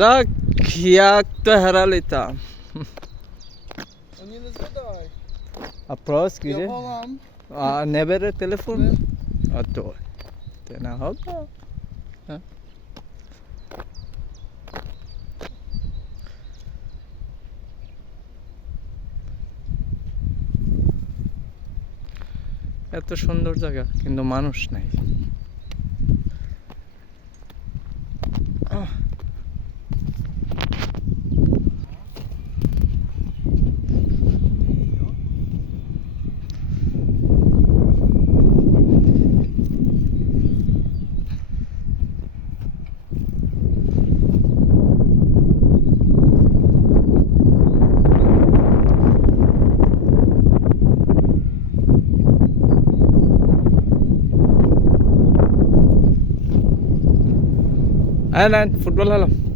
Tak, jak to hrali tam? Oni nezvedají. A proč, Já kde? volám. A nebere telefon? Ne. A to je náhoda. Ne? এত সুন্দর জায়গা কিন্তু মানুষ নাই। Football খেলাম।